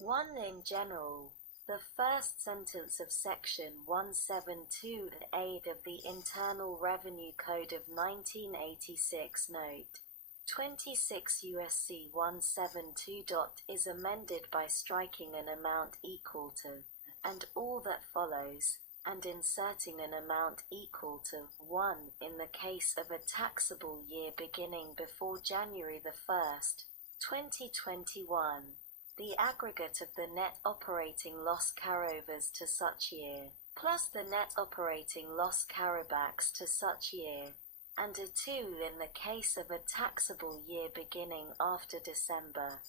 1. In general, the first sentence of Section 172A of the Internal Revenue Code of 1986 Note 26 USC 172. Is amended by striking an amount equal to, and all that follows, and inserting an amount equal to 1 in the case of a taxable year beginning before January 1st, 2021. The aggregate of the net operating loss carryovers to such year, plus the net operating loss carrybacks to such year, and a 2 in the case of a taxable year beginning after December.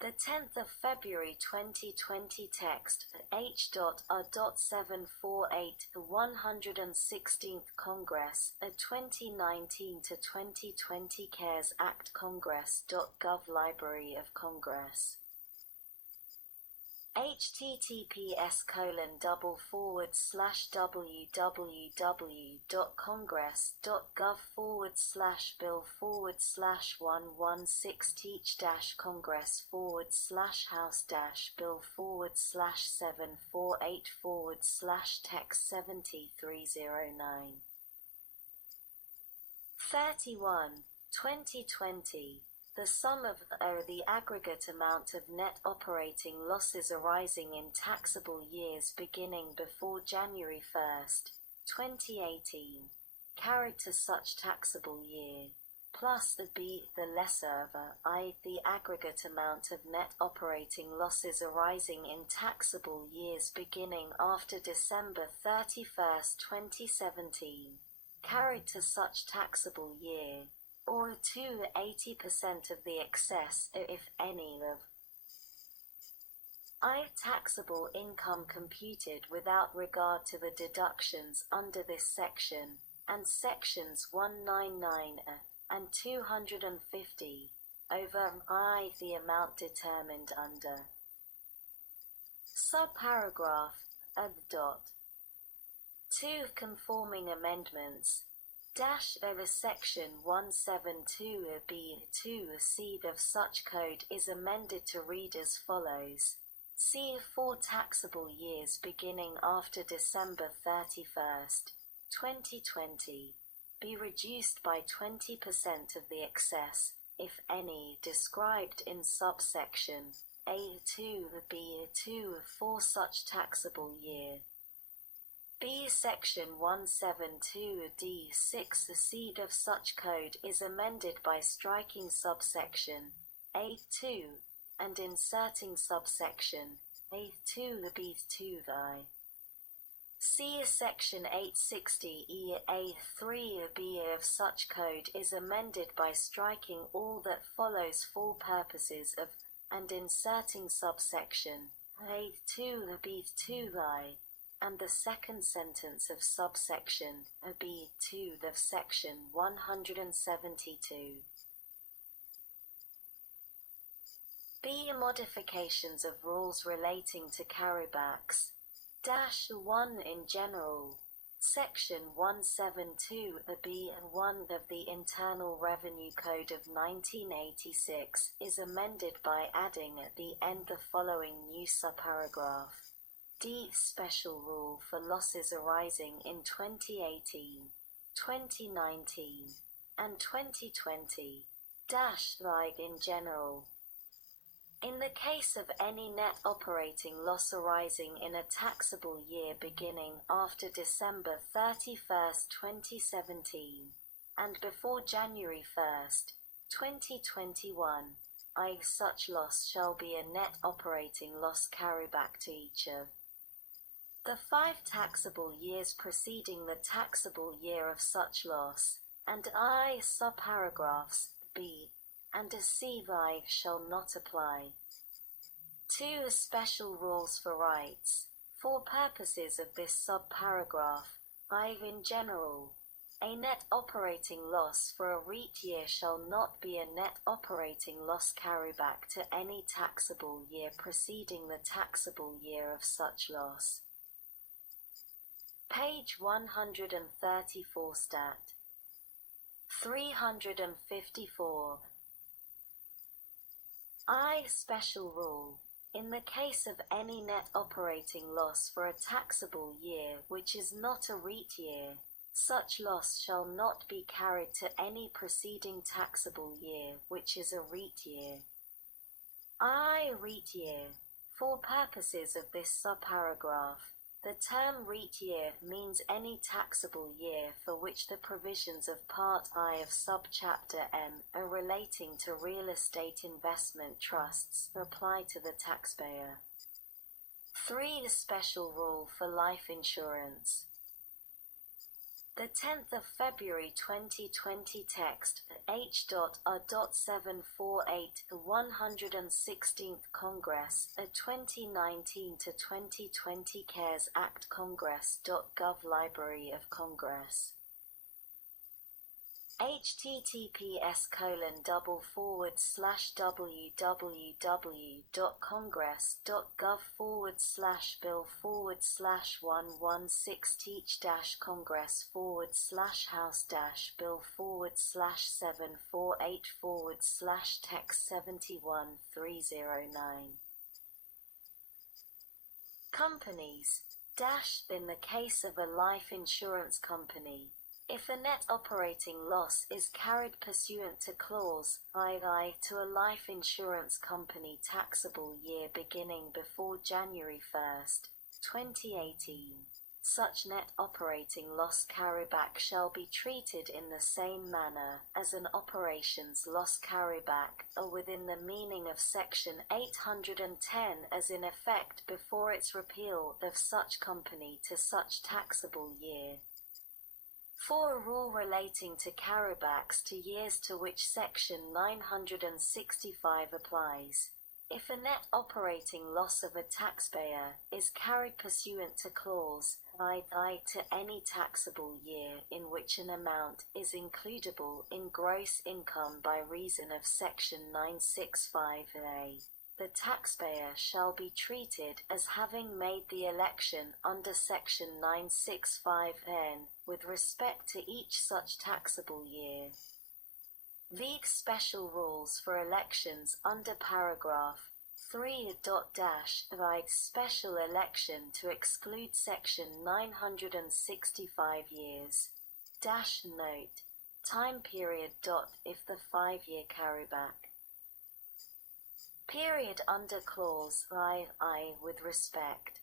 The 10th of February 2020 text H.R.748 the 116th Congress, a 2019 to 2020 CaresAct Congress.gov Library of Congress. https://www.congress.gov/bill//116-congress/116-house-bill/748//text 7309. 2020. The sum of the aggregate amount of net operating losses arising in taxable years beginning before January 1st, 2018, carried to such taxable year, plus b. the lesser of I. the aggregate amount of net operating losses arising in taxable years beginning after December 31st, 2017, carried to such taxable year, or 80% of the excess, if any, of I. taxable income computed without regard to the deductions under this section, and sections 199A and 250, over I. the amount determined under subparagraph A.2 conforming amendments over section 172B2 of such code is amended to read as follows. C. For taxable years beginning after December 31st, 2020, be reduced by 20% of the excess, if any, described in subsection A2B2 for such taxable year. B. Section 172D6 the seed of such code is amended by striking subsection A2 and inserting subsection A2B2 thy. C. Section 860E A3B of such code is amended by striking all that follows for purposes of and inserting subsection A2B2 thy, and the second sentence of subsection B2 of section 172. B. Modifications of rules relating to carrybacks. 1 in general. Section 172B1 of the Internal Revenue Code of 1986 is amended by adding at the end the following new subparagraph. D. Special rule for losses arising in 2018, 2019, and 2020. Like in general. In the case of any net operating loss arising in a taxable year beginning after December 31st, 2017, and before January 1st, 2021, such loss shall be a net operating loss carryback to each of the 5 taxable years preceding the taxable year of such loss, and subparagraphs B and C shall not apply. 2. Special rules for rights. For purposes of this subparagraph, in general, a net operating loss for a REIT year shall not be a net operating loss carryback to any taxable year preceding the taxable year of such loss. Page 134 Stat. 354. I. Special rule. In the case of any net operating loss for a taxable year which is not a REIT year, such loss shall not be carried to any preceding taxable year which is a REIT year. I. REIT year. For purposes of this subparagraph, the term REIT year means any taxable year for which the provisions of Part I of Subchapter M are relating to real estate investment trusts apply to the taxpayer. 3. The special rule for life insurance. The 10th of February 2020 text, H.A.748, the 116th Congress, a 2019 to 2020 CaresAct Congress.gov Library of Congress. https://www.congress.gov/bill/116-congress/1/text71309. Companies. In the case of a life insurance company, if a net operating loss is carried pursuant to Clause II to a life insurance company taxable year beginning before January 1, 2018, such net operating loss carryback shall be treated in the same manner as an operations loss carryback or within the meaning of Section 810 as in effect before its repeal of such company to such taxable year. For a rule relating to carrybacks to years to which Section 965 applies, if a net operating loss of a taxpayer is carried pursuant to Clause II to any taxable year in which an amount is includable in gross income by reason of Section 965A, the taxpayer shall be treated as having made the election under Section 965N with respect to each such taxable year. The special rules for elections under paragraph 3. Right special election to exclude Section 965 years. Note. Time period. If the 5-year carryback period under Clause II with respect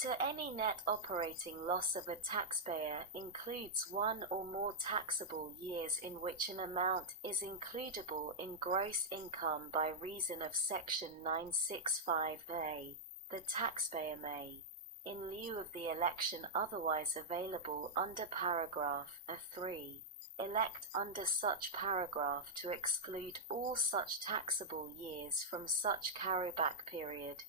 to any net operating loss of a taxpayer includes one or more taxable years in which an amount is includable in gross income by reason of Section 965A, the taxpayer may, in lieu of the election otherwise available under paragraph 3, elect under such paragraph to exclude all such taxable years from such carryback period.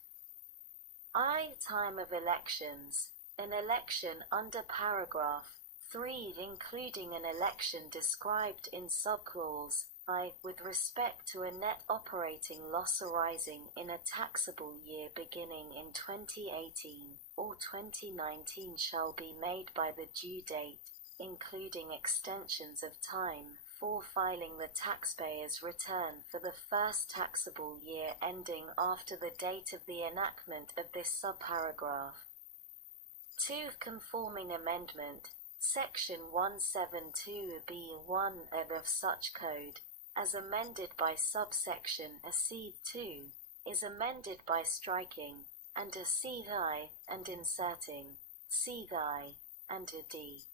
Time of elections. An election under paragraph 3 including an election described in subclause I with respect to a net operating loss arising in a taxable year beginning in 2018 or 2019 shall be made by the due date, including extensions of time for filing the taxpayer's return for the first taxable year ending after the date of the enactment of this subparagraph. 2. Conforming amendment. Section 172b(1) of such code, as amended by subsection C(2), is amended by striking and a C(I) and inserting C(I) and a D.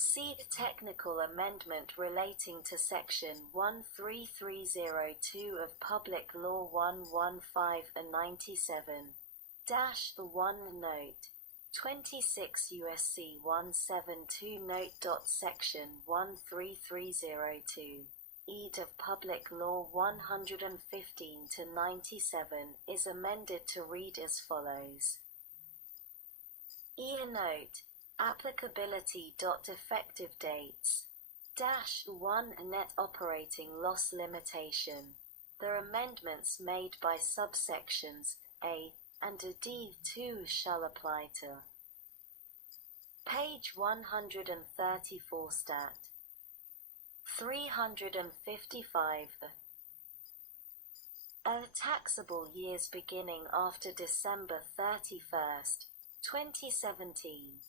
See the technical amendment relating to Section 13302 of Public Law 115-97. The 1 Note. 26 U.S.C. 172 Note. Section 13302. Ed. of Public Law 115-97 is amended to read as follows. Note. Applicability. Effective dates. 1 Net operating loss limitation. The amendments made by subsections A and D2 shall apply to page 134 stat. 355. A taxable years beginning after December 31st, 2017,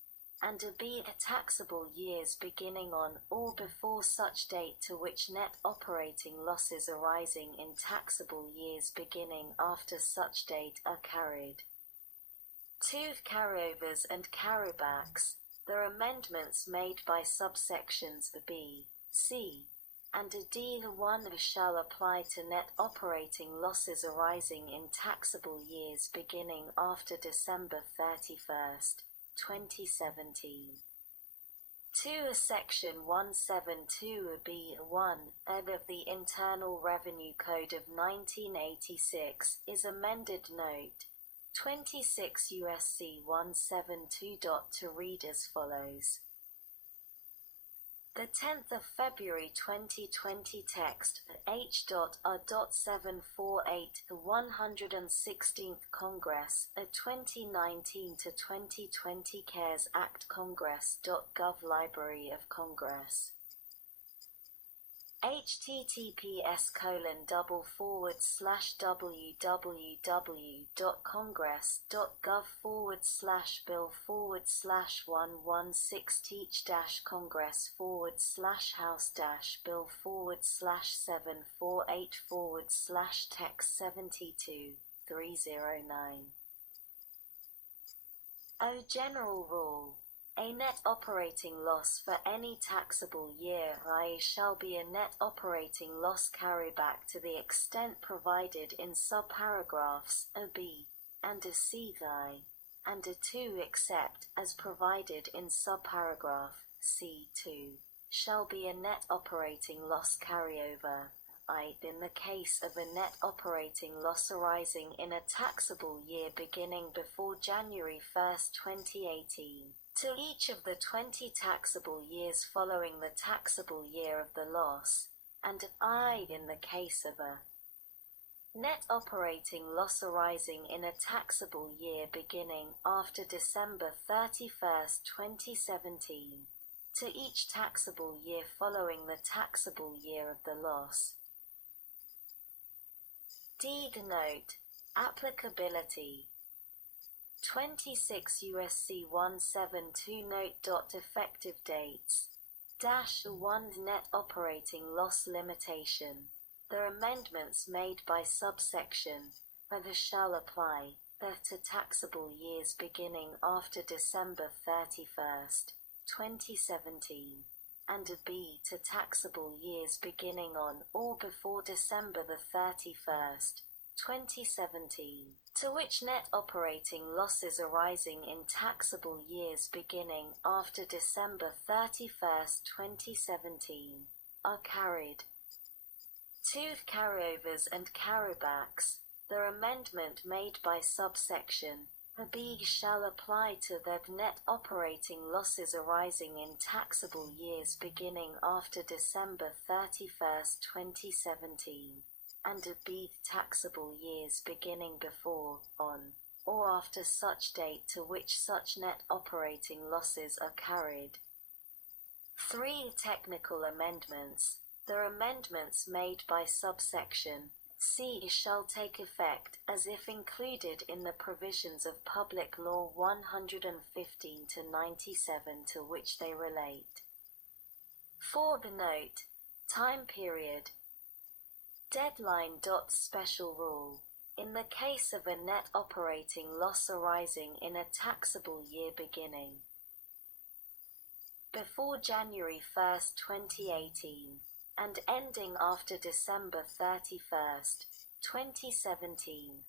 and B a taxable years beginning on or before such date to which net operating losses arising in taxable years beginning after such date are carried. 2. Carryovers and carrybacks. The amendments made by subsections B, C, and D1 shall apply to net operating losses arising in taxable years beginning after December 31st, 2017. 2. Section 172B1 of the Internal Revenue Code of 1986 is amended Note 26 USC 172. To read as follows. The 10th of February 2020 text H.R.748 the 116th Congress a 2019 to 2020 CaresAct Congress.gov Library of Congress www.congress.gov/bill/116-congress/1/text-congress/748/text 72-309. General Rule. A net operating loss for any taxable year shall be a net operating loss carryback to the extent provided in subparagraphs B and C and 2 except as provided in subparagraph C2 shall be a net operating loss carryover in the case of a net operating loss arising in a taxable year beginning before January 1st, 2018, to each of the 20 taxable years following the taxable year of the loss, and in the case of a net operating loss arising in a taxable year beginning after December 31st, 2017, to each taxable year following the taxable year of the loss. Deed Note. Applicability. 26 USC 172 Note. Effective dates. -1 Net operating loss limitation. The amendments made by subsection shall apply to taxable years beginning after December 31st, 2017, and B to taxable years beginning on or before December 31st, 2017, to which net operating losses arising in taxable years beginning after December 31st, 2017, are carried. 2. Carryovers and carrybacks. The amendment made by subsection B shall apply to the net operating losses arising in taxable years beginning after December 31st, 2017, and B taxable years beginning before, on, or after such date to which such net operating losses are carried. 3. Technical amendments. The amendments made by subsection C shall take effect as if included in the provisions of Public Law 115-97 to which they relate. 4. The Note. Time period. Deadline. Special rule. In the case of a net operating loss arising in a taxable year beginning before January 1st, 2018, and ending after December 31st, 2017.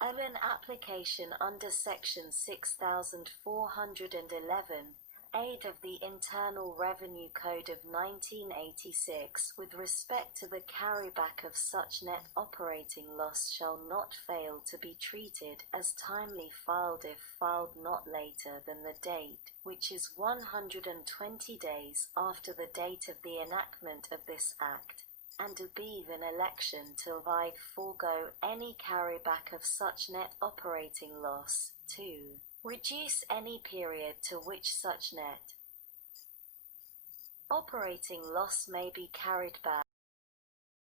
An application under Section 6411 8 of the Internal Revenue Code of 1986 with respect to the carryback of such net operating loss shall not fail to be treated as timely filed if filed not later than the date, which is 120 days after the date of the enactment of this Act, and to be an election to forego any carryback of such net operating loss. 2. Reduce any period to which such net Operating loss may be carried back.